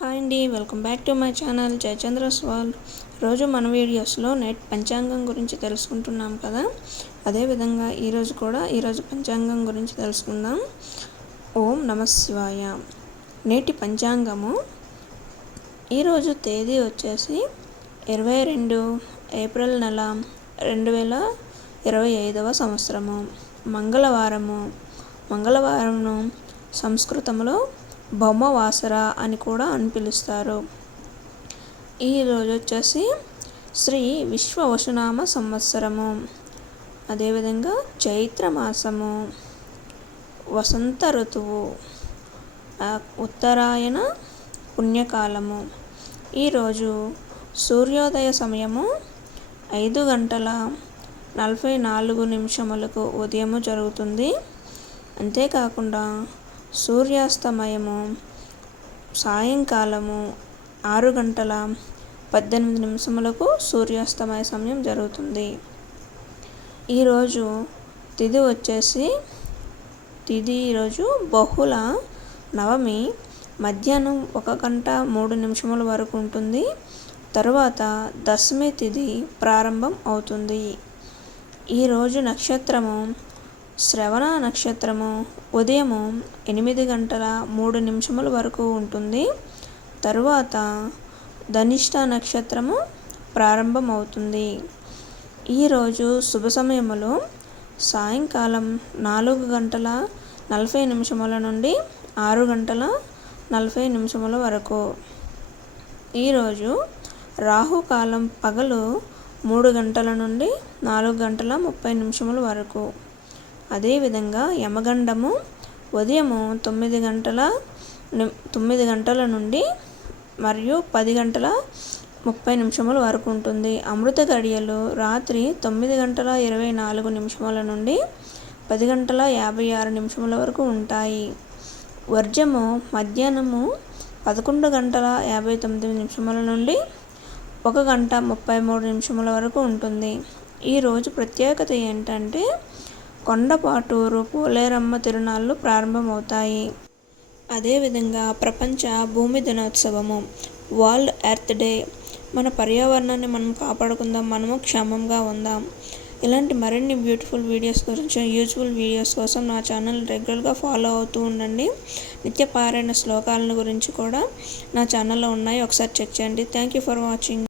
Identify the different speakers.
Speaker 1: Hi అండి welcome back to my channel Jayachandra స్వాల్. రోజు మన వీడియోస్లో నెట్ పంచాంగం గురించి తెలుసుకుంటున్నాం కదా? అదేవిధంగా ఈరోజు కూడా ఈరోజు పంచాంగం గురించి తెలుసుకుందాం. ఓం నమ శివాయ. నేటి పంచాంగము ఈరోజు తేదీ వచ్చేసి ఇరవై రెండు ఏప్రిల్ నెల రెండు వేల ఇరవై ఐదవ సంవత్సరము. మంగళవారము. మంగళవారంను సంస్కృతంలో బొమ్మ వాసరా అని కూడా అని పిలుస్తారు. ఈరోజు వచ్చేసి శ్రీ విశ్వవసునామ సంవత్సరము. అదేవిధంగా చైత్ర మాసము వసంత ఋతువు. ఉత్తరాయణ పుణ్యకాలము. ఈరోజు సూర్యోదయ సమయము ఐదు గంటల నలభై నాలుగు నిమిషములకు ఉదయము జరుగుతుంది. అంతేకాకుండా సూర్యాస్తమయము సాయంకాలము ఆరు గంటల పద్దెనిమిది నిమిషములకు సూర్యాస్తమయ సమయం జరుగుతుంది. ఈరోజు తిథి వచ్చేసి తిథి ఈరోజు బహుళ నవమి. మధ్యాహ్నం ఒక గంట మూడు నిమిషముల వరకు ఉంటుంది. తరువాత దశమి తిథి ప్రారంభం అవుతుంది. ఈరోజు నక్షత్రము శ్రవణ నక్షత్రము ఉదయము ఎనిమిది గంటల మూడు నిమిషముల వరకు ఉంటుంది. తరువాత ధనిష్ట నక్షత్రము ప్రారంభమవుతుంది. ఈరోజు శుభ సమయములో సాయంకాలం నాలుగు గంటల నలభై నిమిషముల నుండి ఆరు గంటల నలభై నిమిషముల వరకు. ఈరోజు రాహుకాలం పగలు మూడు గంటల నుండి నాలుగు గంటల ముప్పై నిమిషముల వరకు. అదేవిధంగా యమగండము ఉదయము తొమ్మిది గంటల తొమ్మిది గంటల నుండి మరియు పది గంటల ముప్పై నిమిషముల వరకు ఉంటుంది. అమృత గడియలు రాత్రి తొమ్మిది గంటల ఇరవై నాలుగు నిమిషముల నుండి పది గంటల యాభై ఆరు నిమిషముల వరకు ఉంటాయి. వర్జము మధ్యాహ్నము పదకొండు గంటల యాభై తొమ్మిది నిమిషముల నుండి ఒక గంట ముప్పై మూడు నిమిషముల వరకు ఉంటుంది. ఈరోజు ప్రత్యేకత ఏంటంటే కొండపాటూరు పోలేరమ్మ తిరునాళ్ళు ప్రారంభమవుతాయి. అదేవిధంగా ప్రపంచ భూమి దినోత్సవము వరల్డ్ ఎర్త్ డే. మన పర్యావరణాన్ని మనం కాపాడుకుందాం మనము క్షేమంగా ఉందాం. ఇలాంటి మరిన్ని బ్యూటిఫుల్ వీడియోస్ గురించి యూజ్ఫుల్ వీడియోస్ కోసం నా ఛానల్ రెగ్యులర్గా ఫాలో అవుతూ ఉండండి. నిత్య పారాయణ శ్లోకాలను గురించి కూడా నా ఛానల్లో ఉన్నాయి. ఒకసారి చెక్ చేయండి. Thank you for watching.